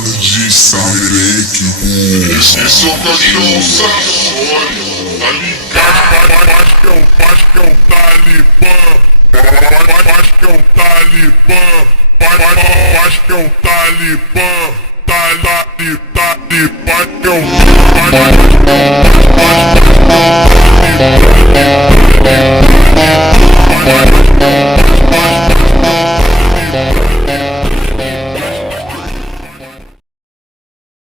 mano de Sandreque. Esse é o caixão Sassori, tá ligado? Faz que é o Talibã. Faz que é o Talibã. Faz que é o Talibã. Talibã que é o